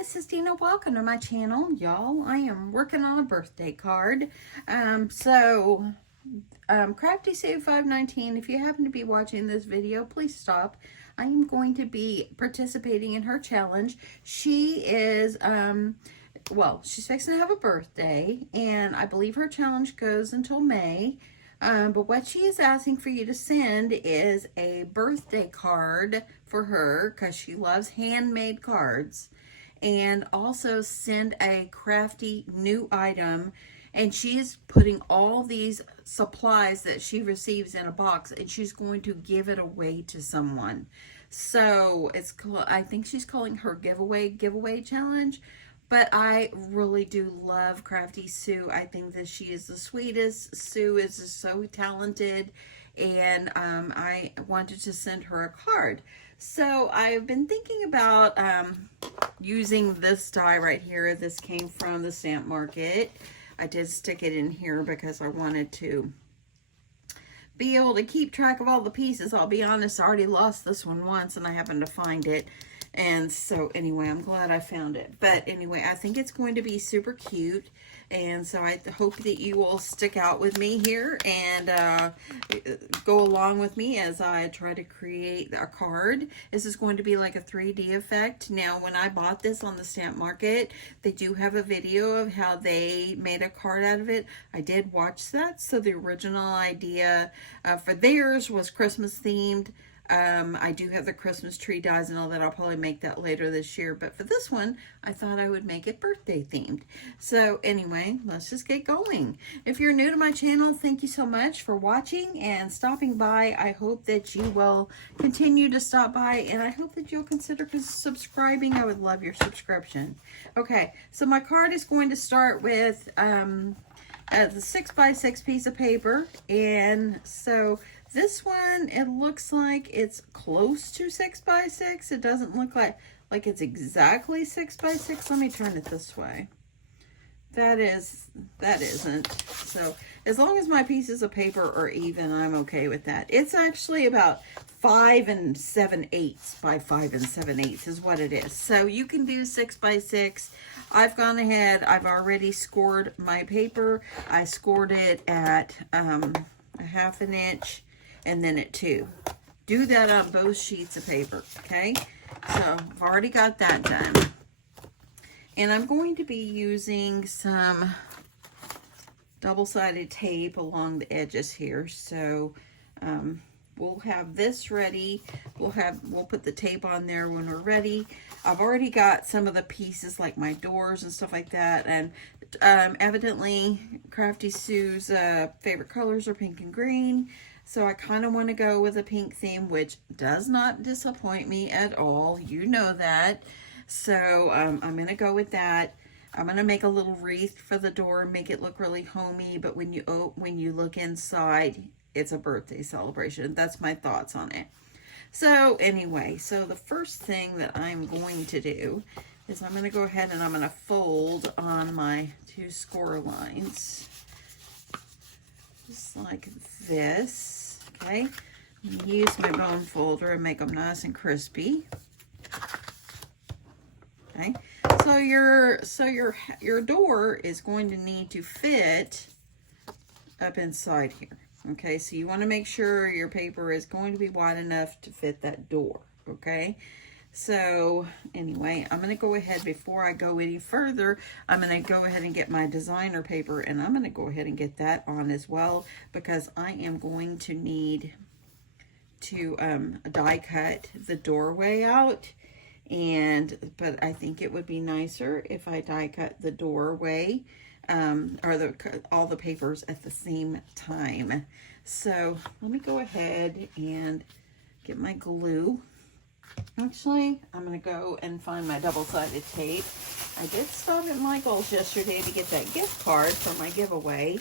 this is Deanna. Welcome to my channel, y'all. I am working on a birthday card. Crafty Save 519, if you happen to be watching this video, please stop. I am going to be participating in her challenge. She is, she's fixing to have a birthday, and I believe her challenge goes until May. But what she is asking for you to send is a birthday card for her, because she loves handmade cards. And also send a crafty new item. And she's putting all these supplies that she receives in a box, and she's going to give it away to someone. So I think she's calling her giveaway challenge. But I really do love Crafty Sue. I think that she is the sweetest. Sue is so talented, and I wanted to send her a card. So I've been thinking about using this die right here. This came from the stamp market. I did stick it in here because I wanted to be able to keep track of all the pieces. I'll be honest, I already lost this one once and I happened to find it. And so anyway, I'm glad I found it. But anyway, I think it's going to be super cute. And so I hope that you will stick out with me here and go along with me as I try to create a card. This is going to be like a 3D effect. Now, when I bought this on the stamp market, they do have a video of how they made a card out of it. I did watch that. So the original idea for theirs was Christmas themed. I do have the Christmas tree dies and all that. I'll probably make that later this year. But for this one, I thought I would make it birthday themed. So anyway, let's just get going. If you're new to my channel, thank you so much for watching and stopping by. I hope that you will continue to stop by, and I hope that you'll consider subscribing. I would love your subscription. Okay, so my card is going to start with the 6x6 piece of paper. And so this one, it looks like it's close to 6x6. It doesn't look like it's exactly 6x6. Let me turn it this way. That isn't. So as long as my pieces of paper are even, I'm okay with that. It's actually about 5 7/8 by 5 7/8 is what it is. So you can do 6x6. I've gone ahead. I've already scored my paper. I scored it at a 1/2 inch. And then at 2. Do that on both sheets of paper, okay? So I've already got that done. And I'm going to be using some double-sided tape along the edges here. So we'll have this ready. We'll put the tape on there when we're ready. I've already got some of the pieces like my doors and stuff like that. And evidently Crafty Sue's favorite colors are pink and green. So I kind of want to go with a pink theme, which does not disappoint me at all. You know that. So I'm going to go with that. I'm going to make a little wreath for the door, make it look really homey. But when you look inside, it's a birthday celebration. That's my thoughts on it. So anyway, so the first thing that I'm going to do is I'm going to go ahead and I'm going to fold on my 2 score lines. Just like this. Okay, I'm going to use my bone folder and make them nice and crispy. Okay, so your door is going to need to fit up inside here. Okay, so you want to make sure your paper is going to be wide enough to fit that door. Okay, so anyway, I'm going to go ahead, before I go any further, I'm going to go ahead and get my designer paper, and I'm going to go ahead and get that on as well, because I am going to need to die cut the doorway out. But I think it would be nicer if I die cut the doorway or all the papers at the same time. So let me go ahead and get my glue. Actually, I'm going to go and find my double-sided tape. I did stop at Michael's yesterday to get that gift card for my giveaway.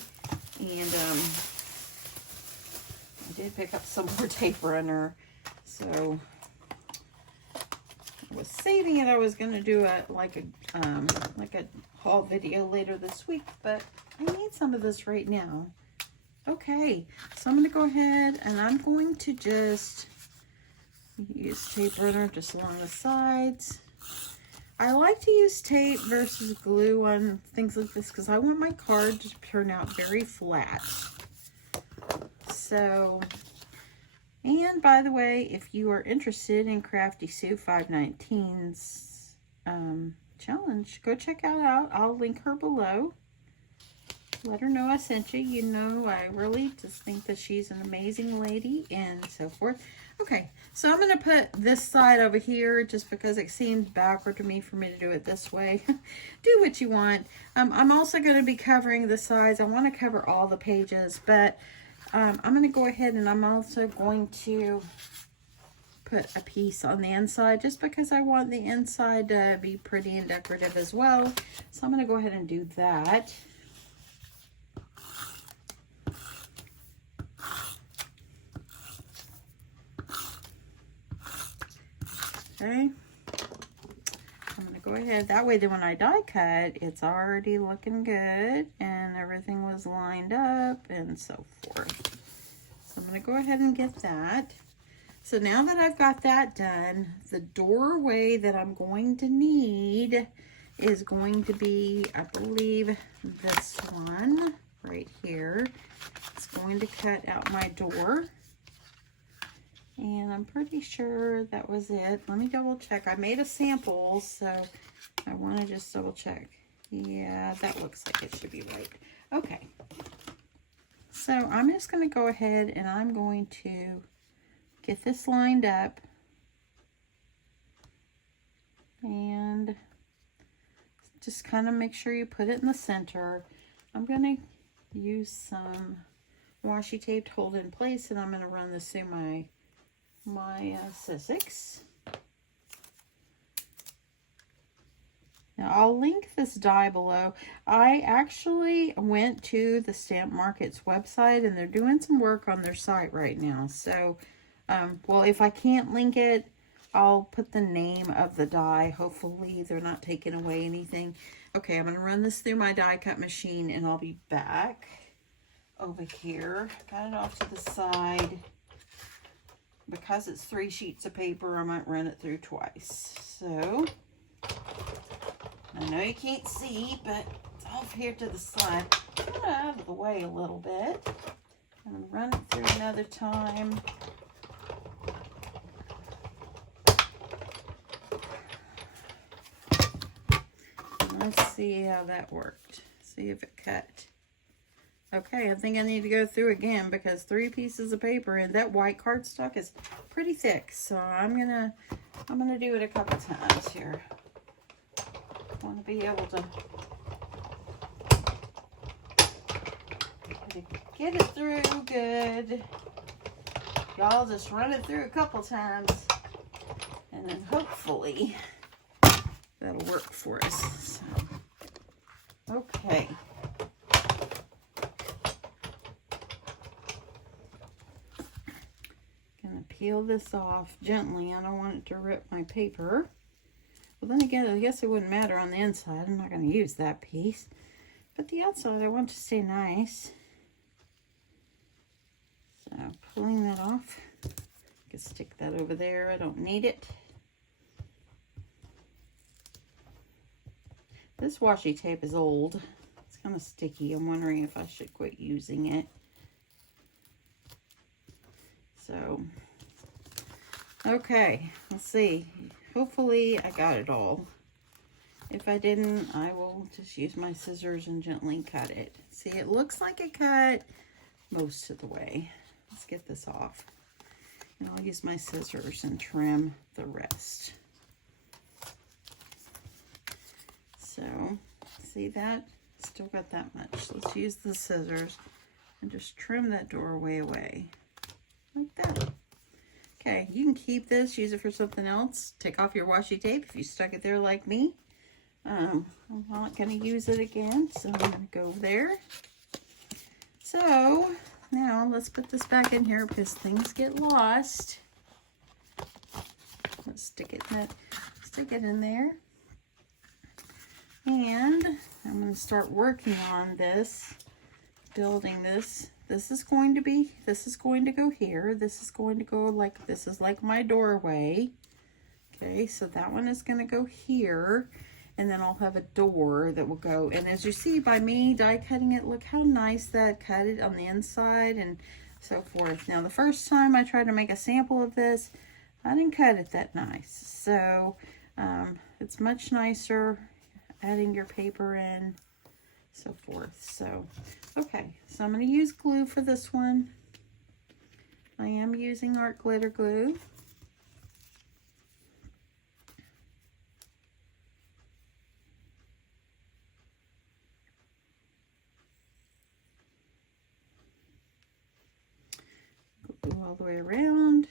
And I did pick up some more tape runner. So I was saving it. I was going to do like a haul video later this week, but I need some of this right now. Okay, so I'm going to go ahead and I'm going to just use tape runner just along the sides. I like to use tape versus glue on things like this because I want my card to turn out very flat. So, and by the way, if you are interested in Crafty Sue 519's challenge, go check it out. I'll link her below. Let her know I sent you. You know, I really just think that she's an amazing lady and so forth. Okay, so I'm going to put this side over here just because it seems backward to me for me to do it this way. Do what you want. I'm also going to be covering the sides. I want to cover all the pages, but I'm going to go ahead and I'm also going to put a piece on the inside just because I want the inside to be pretty and decorative as well. So I'm going to go ahead and do that. Okay, I'm going to go ahead. That way, then when I die cut, it's already looking good and everything was lined up and so forth. So I'm going to go ahead and get that. So now that I've got that done, the doorway that I'm going to need is going to be, I believe, this one right here. It's going to cut out my door. And I'm pretty sure that was it. Let me double check. I made a sample, so I want to just double check. Yeah, that looks like it should be right. Okay. So I'm just going to go ahead and I'm going to get this lined up. And just kind of make sure you put it in the center. I'm going to use some washi tape to hold it in place, and I'm going to run this through my Sizzix. Now I'll link this die below. I actually went to the Stamp Market's website and they're doing some work on their site right now. So, well, if I can't link it, I'll put the name of the die. Hopefully they're not taking away anything. Okay, I'm going to run this through my die cut machine and I'll be back over here. Got it off to the side. Because it's 3 sheets of paper, I might run it through twice. So, I know you can't see, but it's off here to the side. Get it out of the way a little bit. And run it through another time. And let's see how that worked. See if it cut. Okay, I think I need to go through again because 3 pieces of paper and that white cardstock is pretty thick. So I'm gonna do it a couple times here. I want to be able to get it through good. Y'all just run it through a couple times and then hopefully that'll work for us. So, okay. Peel this off gently. I don't want it to rip my paper. Well, then again, I guess it wouldn't matter on the inside. I'm not going to use that piece. But the outside, I want to stay nice. So, pulling that off. I can stick that over there. I don't need it. This washi tape is old. It's kind of sticky. I'm wondering if I should quit using it. So, okay, let's see. Hopefully I got it all. If I didn't, I will just use my scissors and gently cut it. See, it looks like it cut most of the way. Let's get this off. And I'll use my scissors and trim the rest. So, see that? Still got that much. Let's use the scissors and just trim that doorway away. Like that. Okay, you can keep this, use it for something else. Take off your washi tape if you stuck it there like me. I'm not going to use it again, so I'm going to go there. So, now let's put this back in here because things get lost. Let's stick it in there. And I'm going to start working on this, building this. This is going to go here. This is going to go like, this is like my doorway. Okay, so that one is going to go here, and then I'll have a door that will go. And as you see by me die cutting it, look how nice that cut it on the inside and so forth. Now, the first time I tried to make a sample of this, I didn't cut it that nice. So it's much nicer adding your paper in, so forth. So, okay, so I'm going to use glue for this one. I am using art glitter glue. Glue all the way around.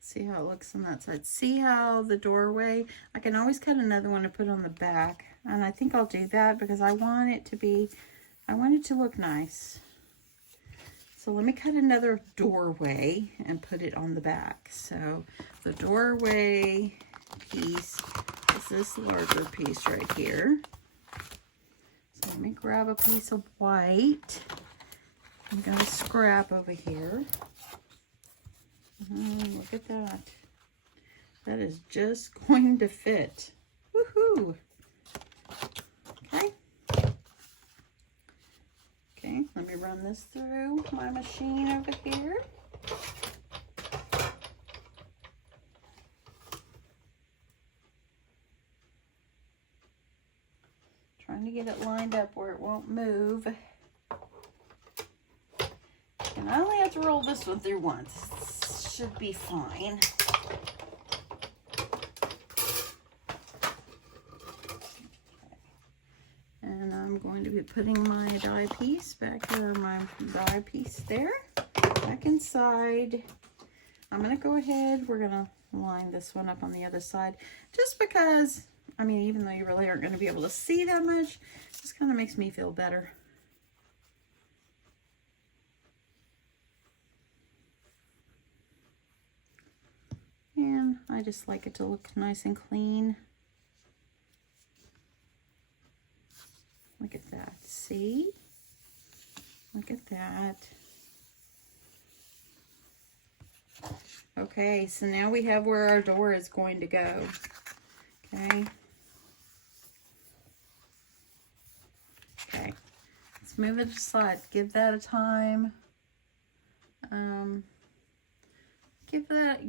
See how it looks on that side. See how the doorway, I can always cut another one to put on the back. And I think I'll do that because I want it to look nice. So let me cut another doorway and put it on the back. So the doorway piece is this larger piece right here. So let me grab a piece of white. I'm going to scrap over here. Look at that. That is just going to fit. Woohoo! Okay. Okay, let me run this through my machine over here. Trying to get it lined up where it won't move. And I only have to roll this one through once. Should be fine. And I'm going to be putting my die piece back here, my die piece there, back inside. I'm going to go ahead, we're going to line this one up on the other side, just because, I mean, even though you really aren't going to be able to see that much, it just kind of makes me feel better. And I just like it to look nice and clean. Look at that, see? Look at that. Okay, so now we have where our door is going to go. Okay. Okay, let's move it aside. Give that a time.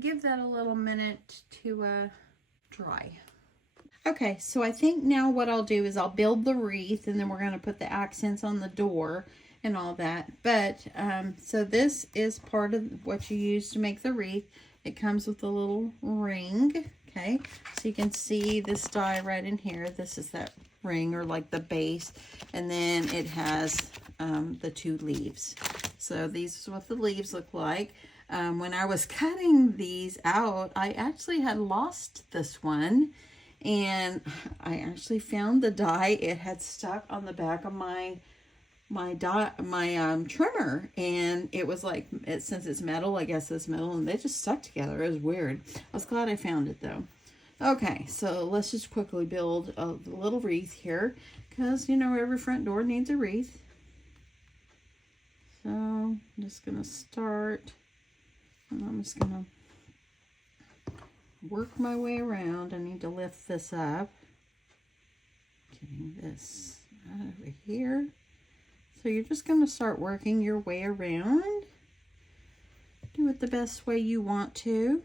Give that a little minute to dry. Okay, so I think now what I'll do is I'll build the wreath, and then we're going to put the accents on the door and all that. But so this is part of what you use to make the wreath. It comes with a little ring. Okay, so you can see this die right in here. This is that ring, or like the base, and then it has the two leaves. So these is what the leaves look like. When I was cutting these out, I actually had lost this one, and I actually found the die. It had stuck on the back of my trimmer, and it was like, since it's metal, I guess it's metal, and they just stuck together. It was weird. I was glad I found it though. Okay, so let's just quickly build a little wreath here, because you know every front door needs a wreath. So I'm just gonna start. And I'm just going to work my way around. I need to lift this up. Getting this out over here. So you're just going to start working your way around. Do it the best way you want to.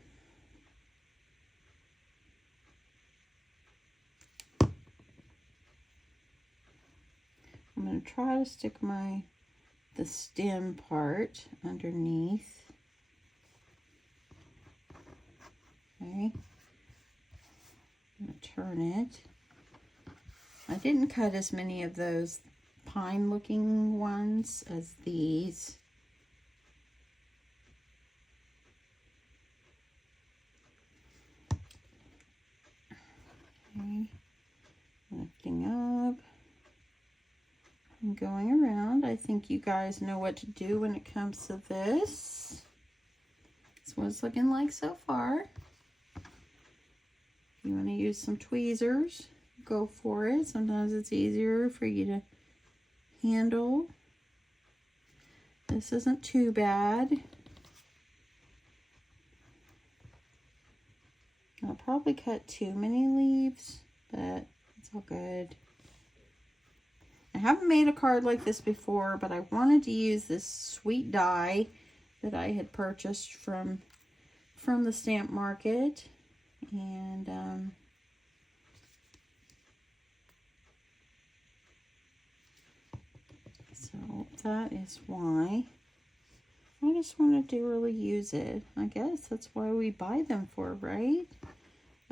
I'm going to try to stick the stem part underneath. Okay, I'm going to turn it. I didn't cut as many of those pine looking ones as these. Okay, lifting up and going around. I think you guys know what to do when it comes to this. That's what it's looking like so far. You want to use some tweezers, go for it. Sometimes it's easier for you to handle. This isn't too bad. I'll probably cut too many leaves, but it's all good. I haven't made a card like this before, but I wanted to use this sweet die that I had purchased from the stamp market. And so that is why I just wanted to really use it. I guess that's why we buy them for, right?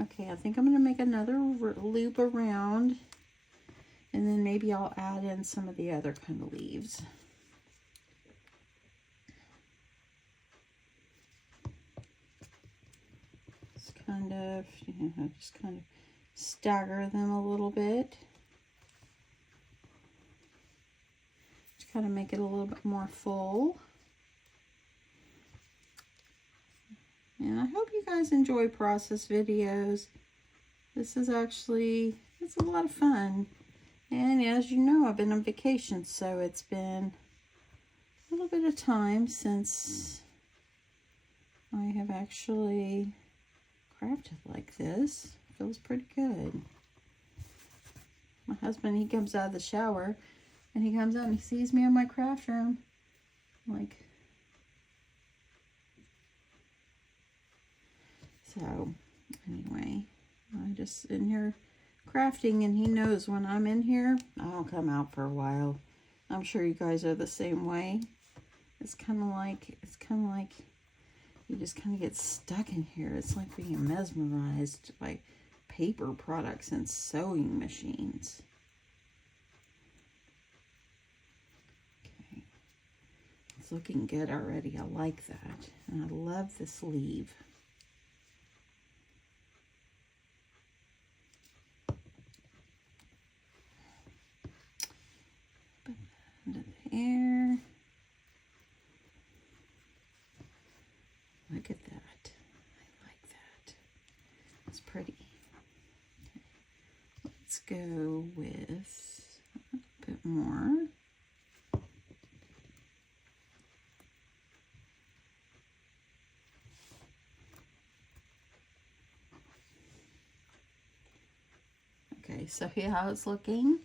Okay, I think I'm going to make another loop around, and then maybe I'll add in some of the other kind of leaves. Just kind of, just kind of stagger them a little bit. Just kind of make it a little bit more full. And I hope you guys enjoy process videos. This is actually, it's a lot of fun. And as you know, I've been on vacation, so it's been a little bit of time since I have actually crafted like this. Feels pretty good. My husband, he comes out of the shower, and he comes out and he sees me in my craft room. Like, so, anyway, I'm just in here crafting, and he knows when I'm in here, I don't come out for a while. I'm sure you guys are the same way. It's kind of like you just kind of get stuck in here. It's like being mesmerized by paper products and sewing machines. Okay, it's looking good already. I like that, and I love the sleeve. Under there. Look at that. I like that. It's pretty. Okay. Let's go with a bit more. Okay, so here how it's looking.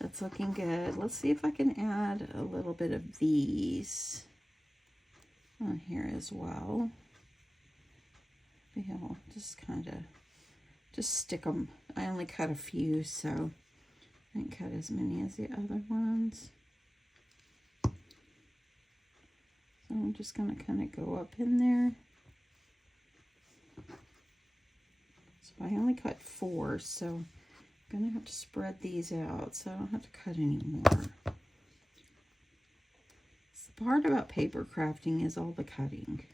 That's looking good. Let's see if I can add a little bit of these on here as well. I'll just kind of just stick them. I only cut a few, so I didn't cut as many as the other ones. So I'm just going to kind of go up in there. So I only cut 4, so I'm going to have to spread these out so I don't have to cut any more. So the part about paper crafting is all the cutting.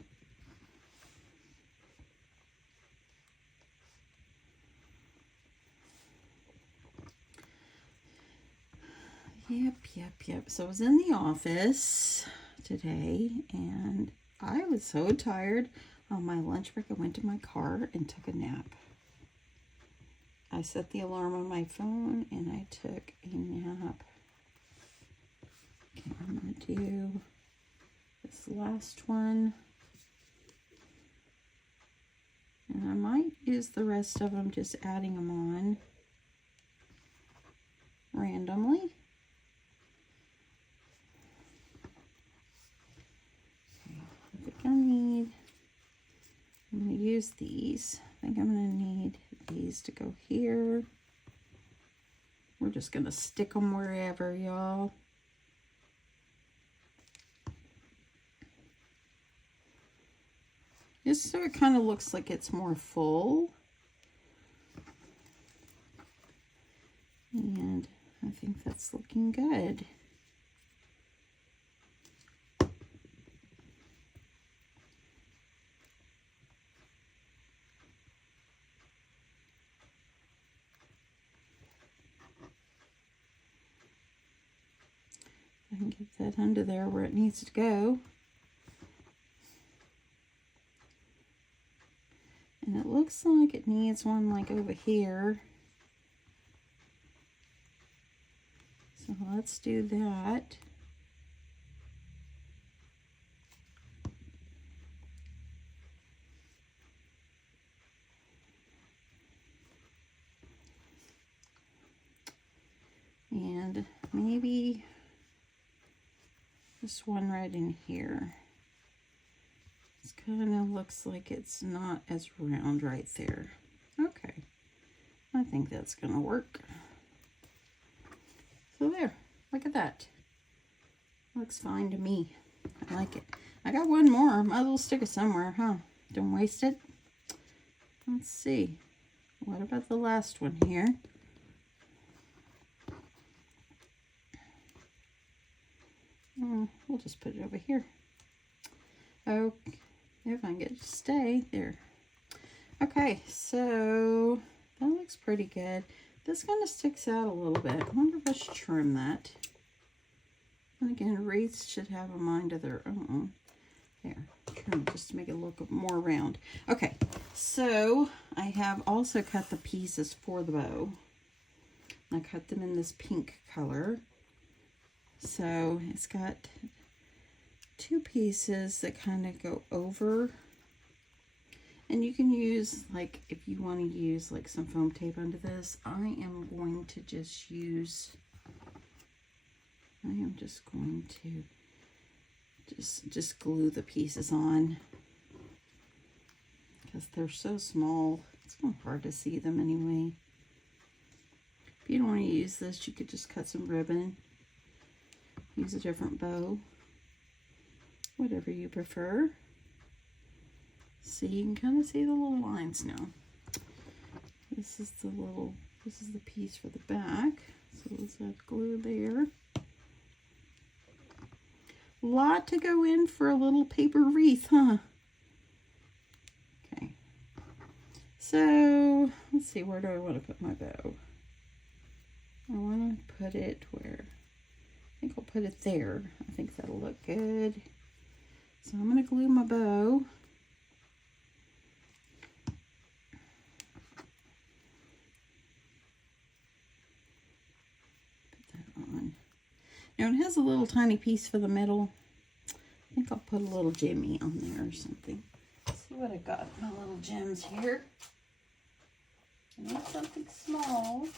Yep. So I was in the office today, and I was so tired. On my lunch break, I went to my car and took a nap. I set the alarm on my phone, and I took a nap. Okay, I'm going to do this last one. And I might use the rest of them, just adding them on randomly. I'm going to use these. I think I'm going to need these to go here. We're just going to stick them wherever, y'all. Just so it kind of looks like it's more full. And I think that's looking good. I can get that under there where it needs to go. And it looks like it needs one like over here. So let's do that. And maybe this one right in here. It kind of looks like it's not as round right there. Okay, I think that's gonna work. So there, look at that. Looks fine to me. I like it. I got one more. Might as well stick it somewhere, huh? Don't waste it. Let's see. What about the last one here? We'll just put it over here. Oh, if I can get it to stay there. Okay, so that looks pretty good. This kind of sticks out a little bit. I wonder if I should trim that. And again, wreaths should have a mind of their own. There, trim just to make it look more round. Okay, so I have also cut the pieces for the bow. I cut them in this pink color. So it's got two pieces that kind of go over. And you can use, like, if you want to use like some foam tape under this, I am just going to just glue the pieces on, because they're so small. It's kind of hard to see them anyway. If you don't want to use this, you could just cut some ribbon, use a different bow, whatever you prefer. See, you can kind of see the little lines now. This is the piece for the back. So let's add glue there. A lot to go in for a little paper wreath, huh? Okay. So let's see, where do I want to put my bow? I want to put it where? I think I'll put it there. I think that'll look good. So I'm going to glue my bow. Now it has a little tiny piece for the middle. I think I'll put a little jimmy on there or something. Let's see what I got. My little gems here. I need something small.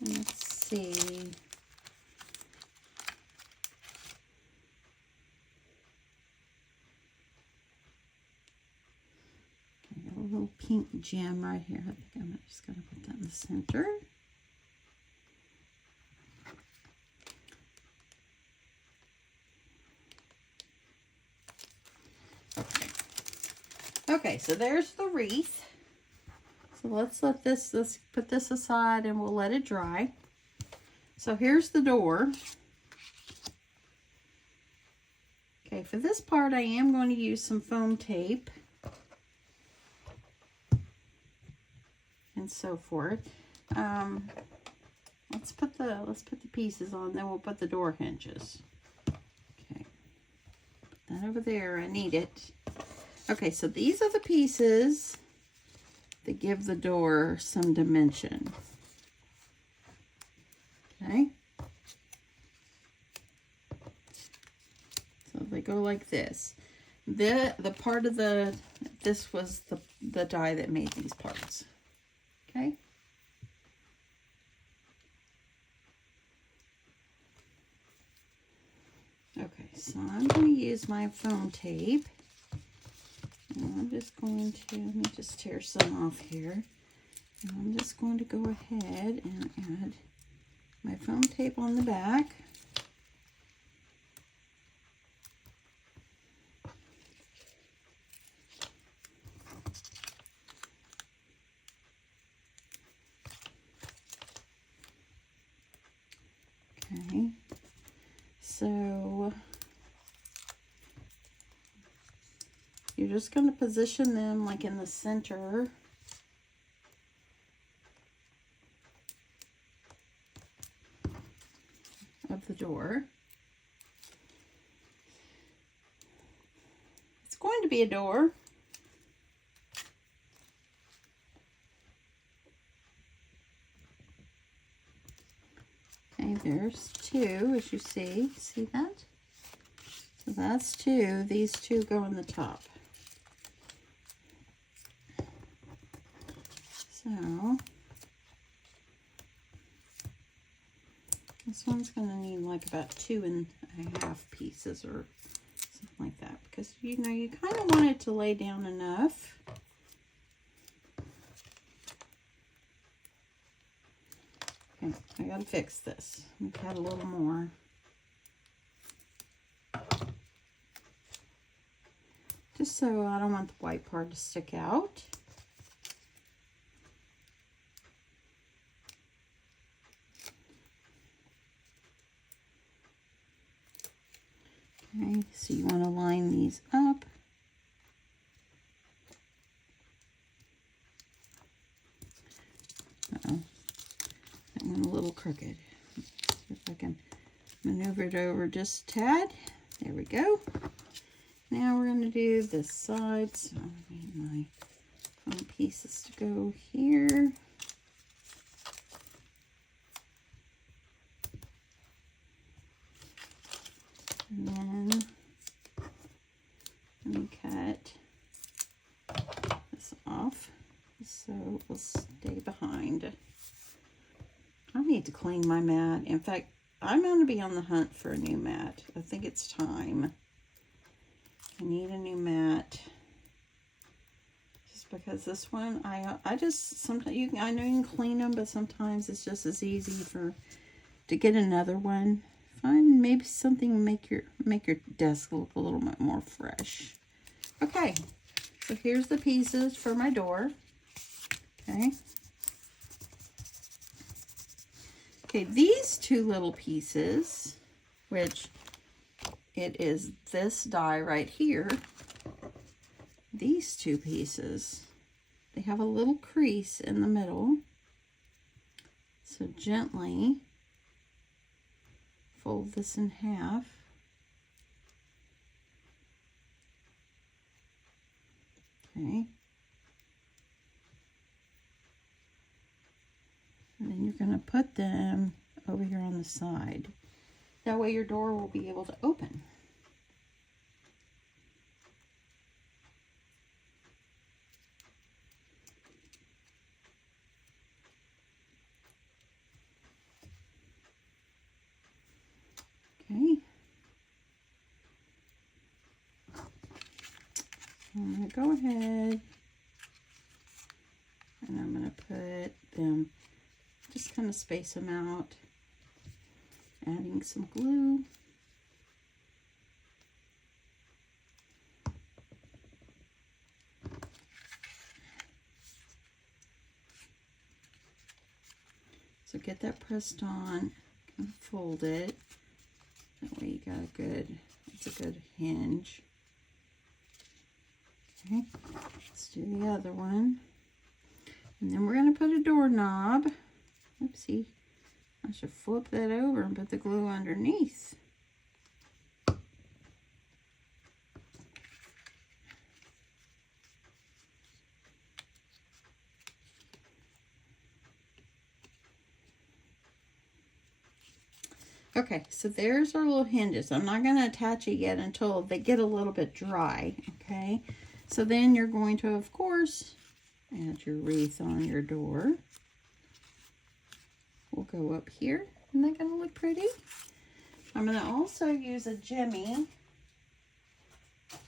Let's see. A little pink gem right here. I think I'm just going to put that in the center. Okay, so there's the wreath. So let's put this aside and we'll let it dry. So here's the door. Okay, for this part I am going to use some foam tape and so forth. Let's put the pieces on, then we'll put the door hinges. Okay, put that over there. I need it. Okay, so these are the pieces that give the door some dimension. Okay, so they go like this. The part of this was the die that made these parts. Okay. Okay, so I'm going to use my foam tape. And I'm just going to, let me just tear some off here. And I'm just going to go ahead and add my foam tape on the back. Okay, so you're just going to position them like in the center of the door. going to be a door. Okay, there's two, as you see. See that? So that's two. These two go on the top. So this one's going to need like about 2.5 pieces or something like that, because you know you kind of want it to lay down enough. Okay, I got to fix this. We've got a little more. Just so I don't want the white part to stick out. Okay, so you want to line these up. Uh-oh, that went a little crooked. See if I can maneuver it over just a tad. There we go. Now we're going to do this side. So I need my foam pieces to go here. And then let me cut this off so it will stay behind. I need to clean my mat. In fact, I'm going to be on the hunt for a new mat. I think it's time. I need a new mat. Just because this one, I just, sometimes, I know you can clean them, but sometimes it's just as easy to get another one. Find maybe something to make your desk look a little bit more fresh. Okay, so here's the pieces for my door. Okay. Okay, these two little pieces, which it is this die right here. These two pieces, they have a little crease in the middle. So gently fold this in half. Okay. And then you're going to put them over here on the side. That way your door will be able to open. Okay. I'm going to go ahead and I'm going to put them, just kind of space them out, adding some glue. So get that pressed on, kind of fold it. That way you got it's a good hinge. Okay, let's do the other one. And then we're going to put a doorknob. Oopsie. I should flip that over and put the glue underneath. Okay, so there's our little hinges. I'm not going to attach it yet until they get a little bit dry, okay? So then you're going to, of course, add your wreath on your door. We'll go up here. Isn't that going to look pretty? I'm going to also use a jimmy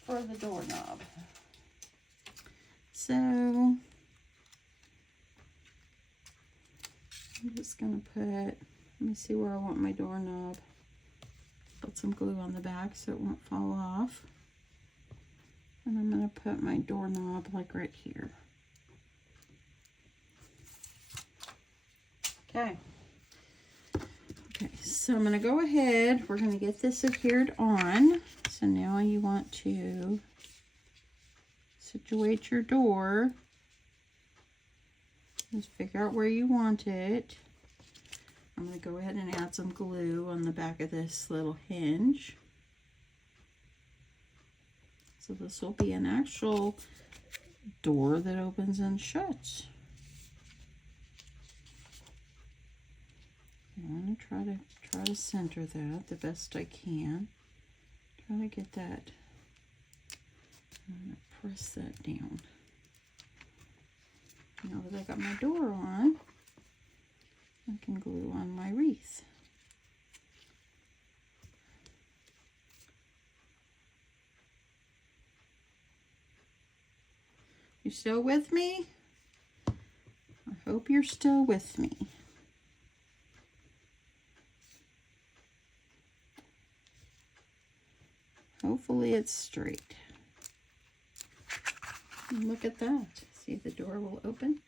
for the doorknob. So I'm just going to put, let me see where I want my doorknob. Put some glue on the back so it won't fall off. And I'm going to put my doorknob like right here. Okay. Okay, so I'm going to go ahead. We're going to get this adhered on. So now you want to situate your door. Just figure out where you want it. I'm going to go ahead and add some glue on the back of this little hinge. So this will be an actual door that opens and shuts. I want to try to center that the best I can. Try to get that. I'm going to press that down. Now that I got my door on, I can glue on my wreath. You still with me? I hope you're still with me. Hopefully it's straight. And look at that. See, the door will open.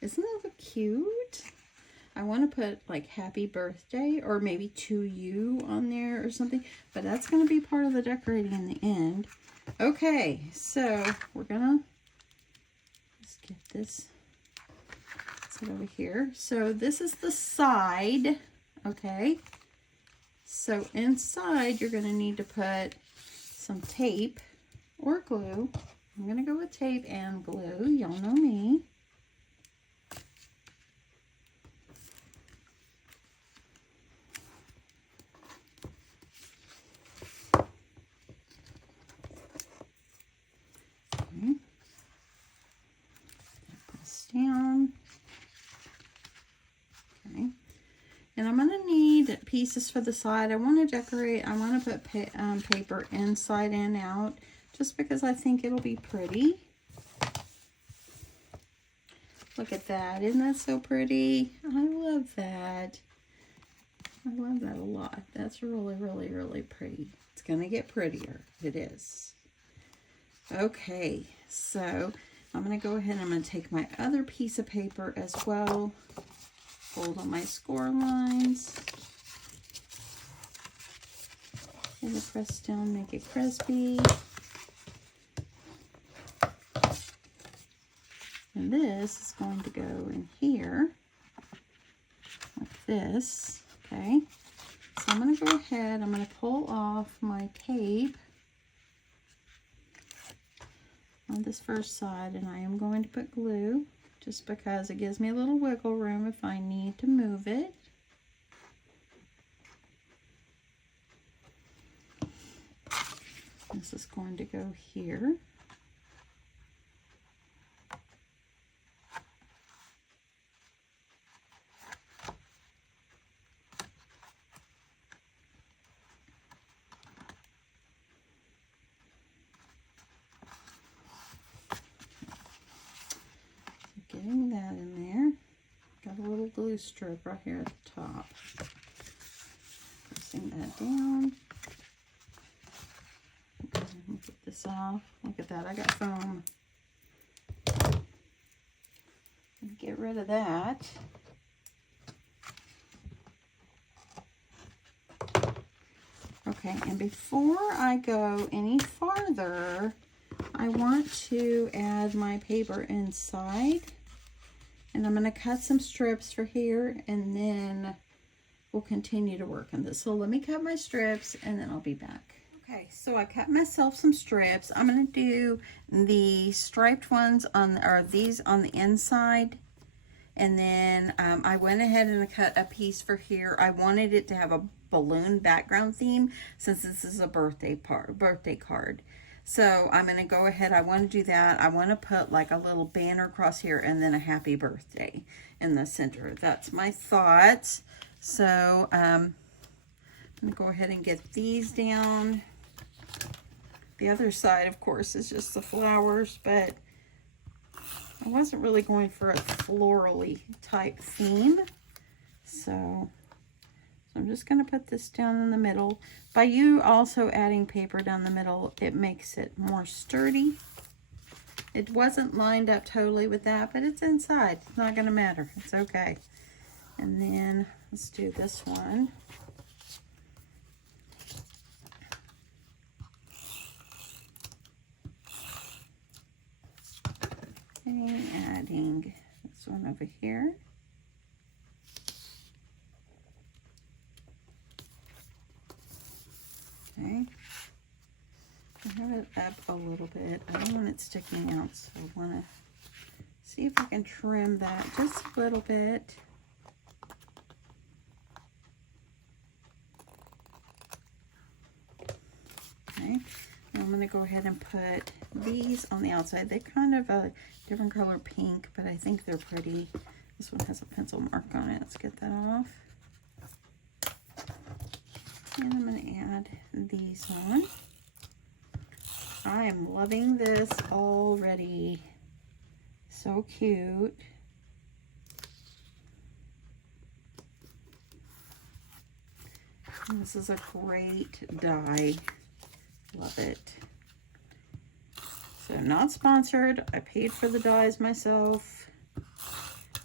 Isn't that look cute? I want to put like happy birthday or maybe to you on there or something, but that's going to be part of the decorating in the end. Okay, so we're gonna just get this set over here. So this is the side, okay? So inside you're gonna need to put some tape or glue. I'm gonna go with tape and glue, y'all know me. Okay. Put this down. Okay. And I'm going to need pieces for the side. I want to decorate. I want to put paper inside and out just because I think it'll be pretty. Look at that. Isn't that so pretty? I love that. I love that a lot. That's really, really, really pretty. It's going to get prettier. It is. Okay. So I'm going to go ahead and I'm going to take my other piece of paper as well. Fold on my score lines. And press down, make it crispy. And this is going to go in here, like this, okay? So I'm going to go ahead, I'm going to pull off my tape on this first side, and I am going to put glue. Just because it gives me a little wiggle room if I need to move it. This is going to go here. Getting that in there. Got a little glue strip right here at the top. Pressing that down. Get this off. Look at that, I got foam. Get rid of that. Okay, and before I go any farther, I want to add my paper inside. And I'm going to cut some strips for here, and then we'll continue to work on this. So let me cut my strips, and then I'll be back. Okay, so I cut myself some strips. I'm going to do the striped ones on, or these on the inside. And then I went ahead and cut a piece for here. I wanted it to have a balloon background theme since this is a birthday card. So I'm going to go ahead. I want to do that. I want to put like a little banner across here and then a happy birthday in the center. That's my thoughts. So I'm going to go ahead and get these down. The other side, of course, is just the flowers, but I wasn't really going for a florally type theme. So I'm just going to put this down in the middle. By you also adding paper down the middle, it makes it more sturdy. It wasn't lined up totally with that, but it's inside. It's not going to matter. It's okay. And then let's do this one. And adding this one over here. Okay. I have it it up a little bit. I don't want it sticking out, so I want to see if I can trim that just a little bit. Okay, now I'm going to go ahead and put these on the outside. They're kind of a different color pink, but I think they're pretty. This one has a pencil mark on it. Let's get that off. And I'm going to add these on. I am loving this already. So cute. And this is a great dye. Love it. So not sponsored. I paid for the dyes myself.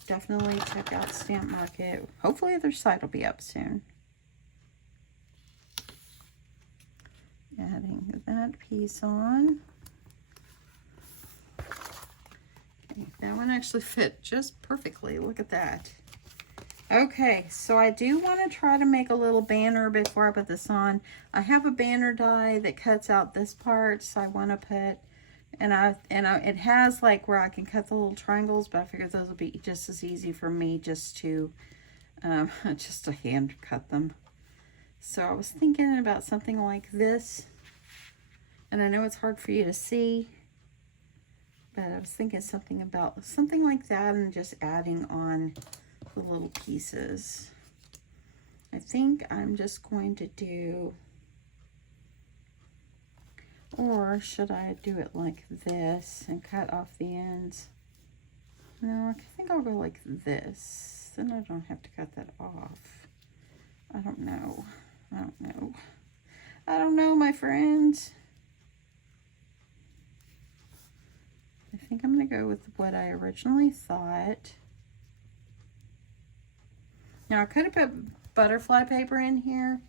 Definitely check out Stamp Market. Hopefully their site will be up soon. Adding that piece on. Okay, that one actually fit just perfectly. Look at that. Okay, so I do want to try to make a little banner before I put this on. I have a banner die that cuts out this part, so I want to put, it has like where I can cut the little triangles, but I figured those will be just as easy for me just to hand cut them. So I was thinking about something like this, and I know it's hard for you to see, but I was thinking something like that and just adding on the little pieces. I think I'm just going to do, or should I do it like this and cut off the ends? No, I think I'll go like this. Then I don't have to cut that off. I don't know. I don't know, my friends. I think I'm going to go with what I originally thought. Now, I could have put butterfly paper in here,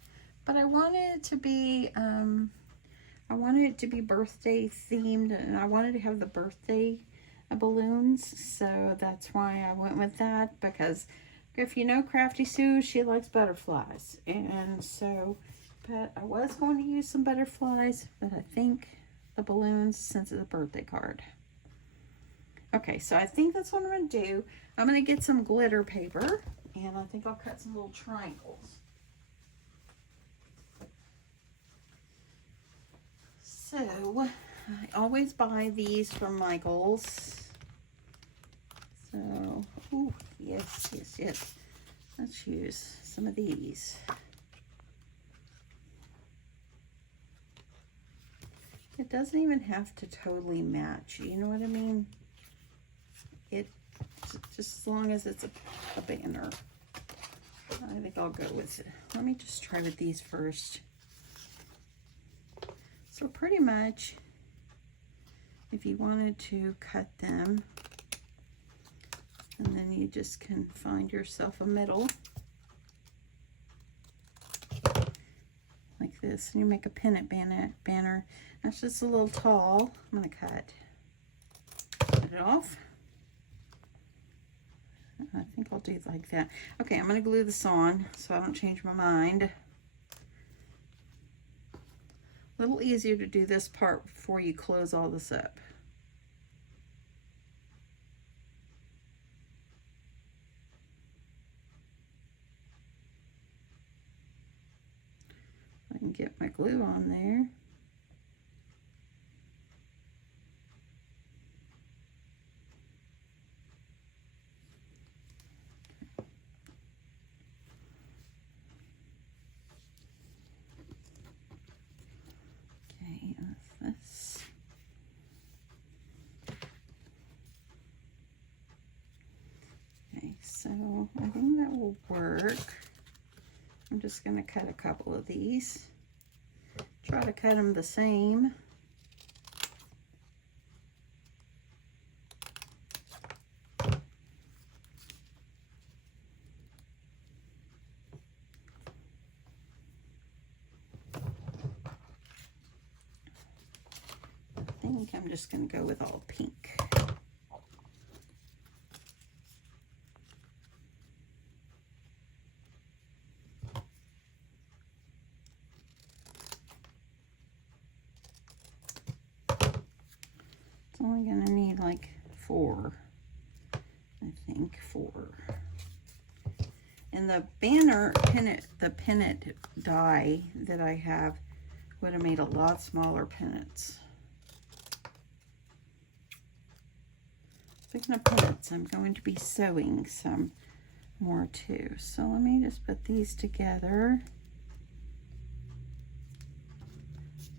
but I wanted it to be, birthday themed, and I wanted to have the birthday balloons, so that's why I went with that, because if you know Crafty Sue, she likes butterflies, and so, but I was going to use some butterflies, but I think the balloons, since it's a birthday card. Okay, so I think that's what I'm going to do. I'm going to get some glitter paper, and I think I'll cut some little triangles. So, I always buy these from Michael's. So, ooh, yes. Let's use some of these. It doesn't even have to totally match, you know what I mean? It just as long as it's a banner. I think I'll go with it. Let me just try with these first. So pretty much, if you wanted to cut them, and then you just can find yourself a middle like this, and you make a pennant banner. That's just a little tall. I'm going to cut it off. I think I'll do it like that. Okay, I'm going to glue this on so I don't change my mind. A little easier to do this part before you close all this up. I can get my glue on there. This. Okay, so I think that will work. I'm just going to cut a couple of these. Try to cut them the same. I think I'm just going to go with all pink. only gonna need like 4, I think 4. And the banner pennant, the pennant die that I have would have made a lot smaller pennants. Speaking of pennants, I'm going to be sewing some more too. So let me just put these together.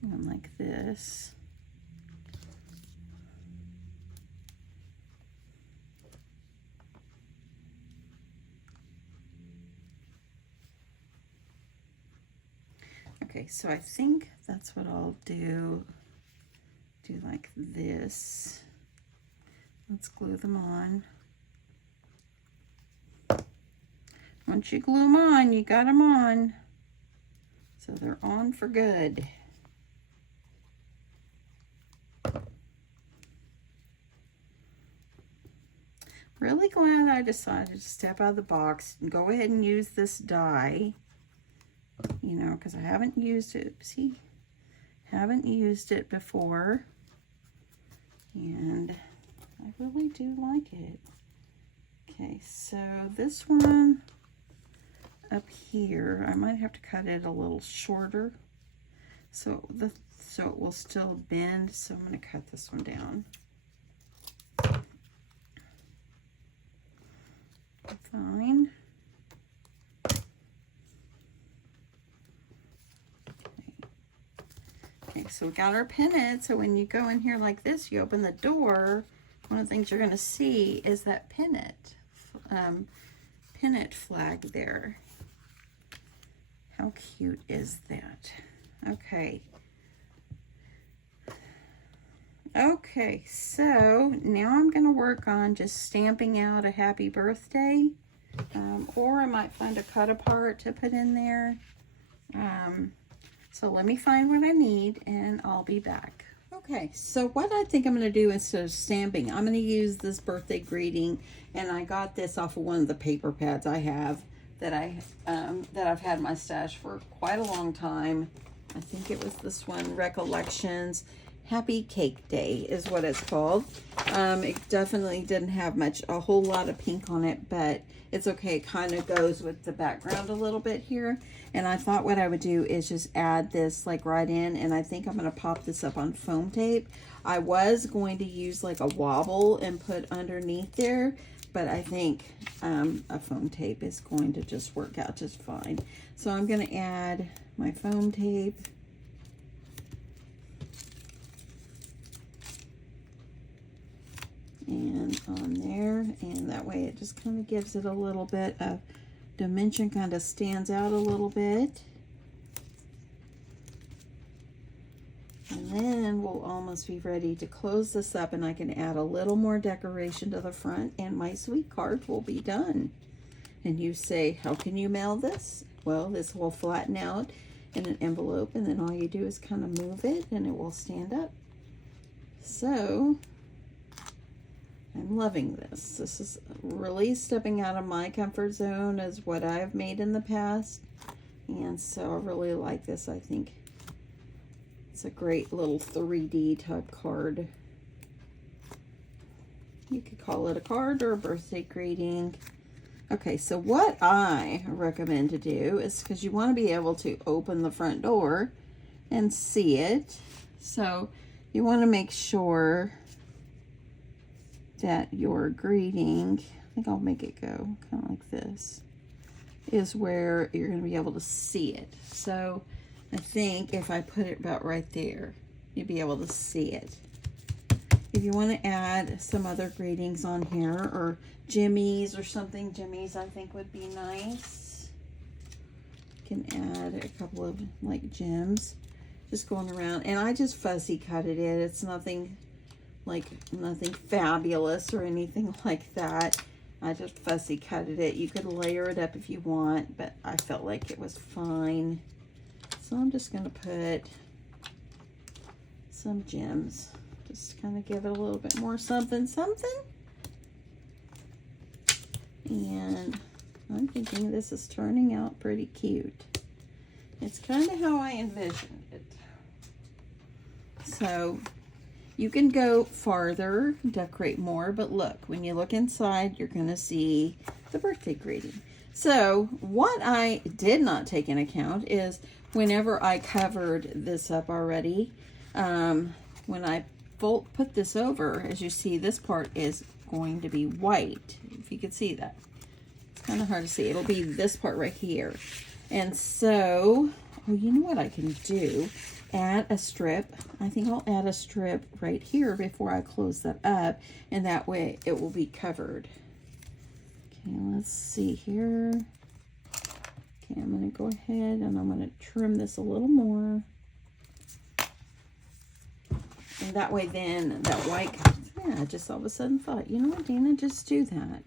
One like this. Okay, so I think that's what I'll do. Do like this. Let's glue them on. Once you glue them on, you got them on. So they're on for good. Really glad I decided to step out of the box and go ahead and use this die. You know, because I haven't used it. See? Haven't used it before. And I really do like it. Okay, so this one up here, I might have to cut it a little shorter so it will still bend. So I'm going to cut this one down. Fine. Okay, so we got our pennant. So when you go in here like this, you open the door, one of the things you're going to see is that pennant flag there. How cute is that? Okay. Okay, so now I'm going to work on just stamping out a happy birthday. Or I might find a cut apart to put in there. So let me find what I need and I'll be back. Okay, so what I think I'm going to do instead of stamping, I'm going to use this birthday greeting, and I got this off of one of the paper pads I have that I've had in my stash for quite a long time. I think it was this one, Recollections. Happy Cake Day is what it's called. It definitely didn't have a whole lot of pink on it, but it's okay. It kind of goes with the background a little bit here. And I thought what I would do is just add this like right in, and I think I'm going to pop this up on foam tape. I was going to use like a wobble and put underneath there, but I think a foam tape is going to just work out just fine. So I'm going to add my foam tape. And on there, and that way it just kind of gives it a little bit of dimension, kind of stands out a little bit. And then we'll almost be ready to close this up, and I can add a little more decoration to the front, and my sweet card will be done. And you say, how can you mail this? Well, this will flatten out in an envelope, and then all you do is kind of move it and it will stand up. So I'm loving this. This is really stepping out of my comfort zone as what I've made in the past. And so I really like this. I think it's a great little 3D type card. You could call it a card or a birthday greeting. Okay, so what I recommend to do is, because you want to be able to open the front door and see it. So you want to make sure that your greeting, I think I'll make it go kind of like this, is where you're going to be able to see it. So I think if I put it about right there, you'll be able to see it. If you want to add some other greetings on here, or jimmies or something, jimmies I think would be nice. You can add a couple of like gems just going around, and I just fussy cutted it. It's nothing fabulous or anything like that. I just fussy cutted it. You could layer it up if you want, but I felt like it was fine. So I'm just going to put some gems. Just kind of give it a little bit more something. And I'm thinking this is turning out pretty cute. It's kind of how I envisioned it. So You can go farther, decorate more, but look, when you look inside, you're going to see the birthday greeting. So what I did not take into account is whenever I covered this up already, when I put this over, as you see, this part is going to be white, if you could see that. It's kind of hard to see. It'll be this part right here. And so, oh, you know what I can do? Add a strip. I think I'll add a strip right here before I close that up, and that way it will be covered. Okay, let's see here. Okay, I'm going to go ahead and I'm going to trim this a little more. And that way then that white comes. Yeah, I just all of a sudden thought, you know what, Dana, just do that.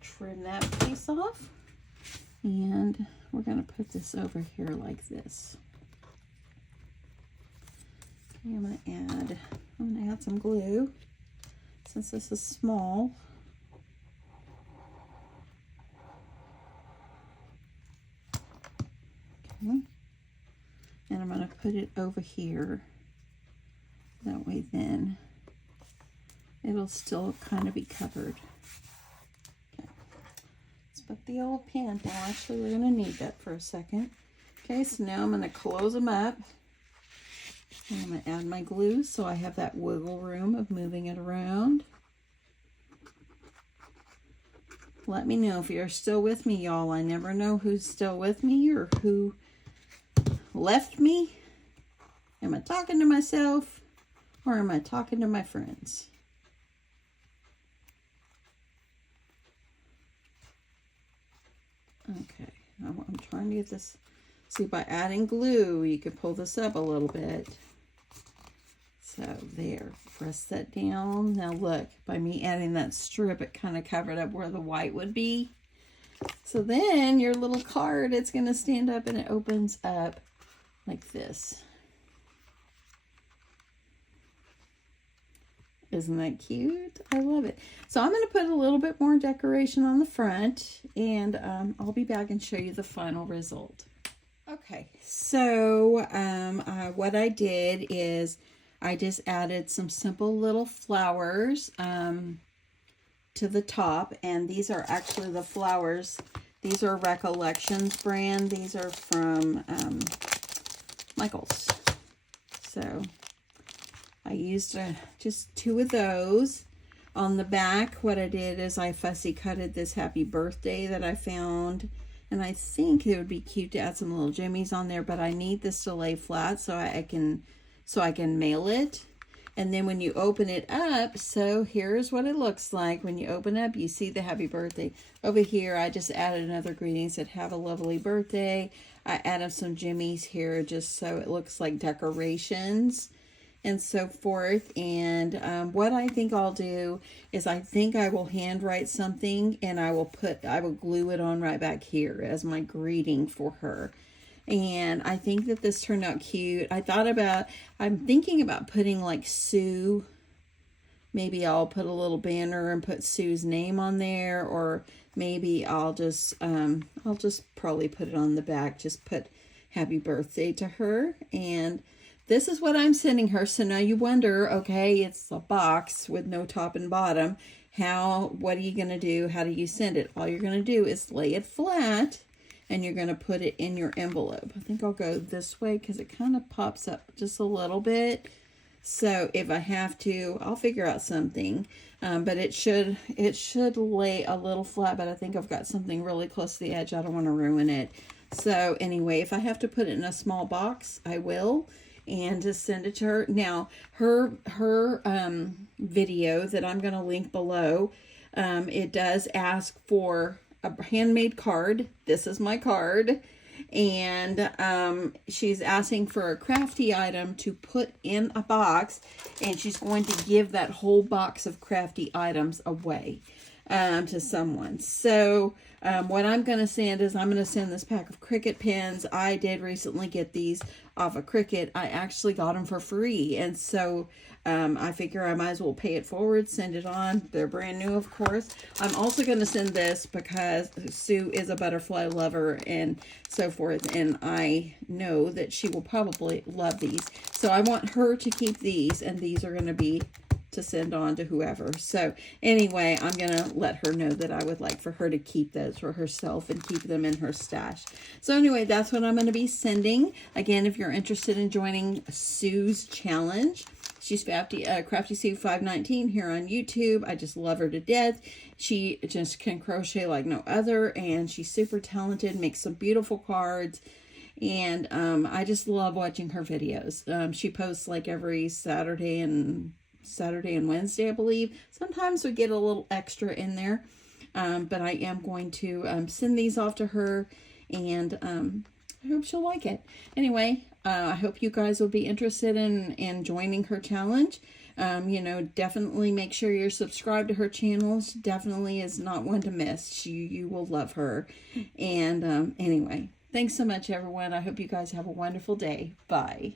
Trim that piece off, and we're going to put this over here like this. Okay, I'm going to add some glue since this is small. Okay, and I'm going to put it over here. That way then it'll still kind of be covered. Put the old pen down. Actually, we're going to need that for a second. Okay, so now I'm going to close them up. And I'm going to add my glue so I have that wiggle room of moving it around. Let me know if you're still with me, y'all. I never know who's still with me or who left me. Am I talking to myself or am I talking to my friends? Okay, now I'm trying to get this, see, by adding glue, you can pull this up a little bit. So there, press that down. Now look, by me adding that strip, it kind of covered up where the white would be. So then your little card, it's going to stand up and it opens up like this. Isn't that cute? I love it. So I'm going to put a little bit more decoration on the front, and I'll be back and show you the final result. Okay, so what I did is I just added some simple little flowers to the top, and these are actually the flowers. These are Recollections brand. These are from Michael's. So I used just 2 of those. On the back, what I did is I fussy cutted this happy birthday that I found. And I think it would be cute to add some little jimmies on there, but I need this to lay flat so I can mail it. And then when you open it up, so here's what it looks like. When you open up, you see the happy birthday. Over here, I just added another greeting, said have a lovely birthday. I added some jimmies here just so it looks like decorations and so forth. And what I think I'll do is I think I will handwrite something and I will glue it on right back here as my greeting for her. And I think that this turned out cute. I'm thinking about putting like Sue. Maybe I'll put a little banner and put Sue's name on there, or maybe I'll just probably put it on the back, just put happy birthday to her. And this is what I'm sending her. So now you wonder, okay, it's a box with no top and bottom. What are you going to do? How do you send it? All you're going to do is lay it flat and you're going to put it in your envelope. I think I'll go this way because it kind of pops up just a little bit. So if I have to, I'll figure out something. But it should lay a little flat, but I think I've got something really close to the edge. I don't want to ruin it. So anyway, if I have to put it in a small box, I will. And just send it to her. Now, her video that I'm going to link below, it does ask for a handmade card. This is my card. And she's asking for a Crafty item to put in a box. And she's going to give that whole box of Crafty items away. to someone. So what I'm going to send is I'm going to send this pack of Cricut pins. I did recently get these off of Cricut. I actually got them for free. And so I figure I might as well pay it forward, send it on. They're brand new, of course. I'm also going to send this because Sue is a butterfly lover and so forth. And I know that she will probably love these. So I want her to keep these, and these are going to be to send on to whoever. So anyway, I'm going to let her know that I would like for her to keep those for herself and keep them in her stash. So anyway, that's what I'm going to be sending. Again, if you're interested in joining Sue's challenge, she's Crafty Sue 519 here on YouTube. I just love her to death. She just can crochet like no other, and she's super talented, makes some beautiful cards. And I just love watching her videos. She posts like every Saturday and Wednesday, I believe. Sometimes we get a little extra in there, but I am going to send these off to her, and I hope she'll like it. Anyway, I hope you guys will be interested in joining her challenge. You know, definitely make sure you're subscribed to her channel. She definitely is not one to miss. You will love her. And anyway, thanks so much, everyone. I hope you guys have a wonderful day. Bye.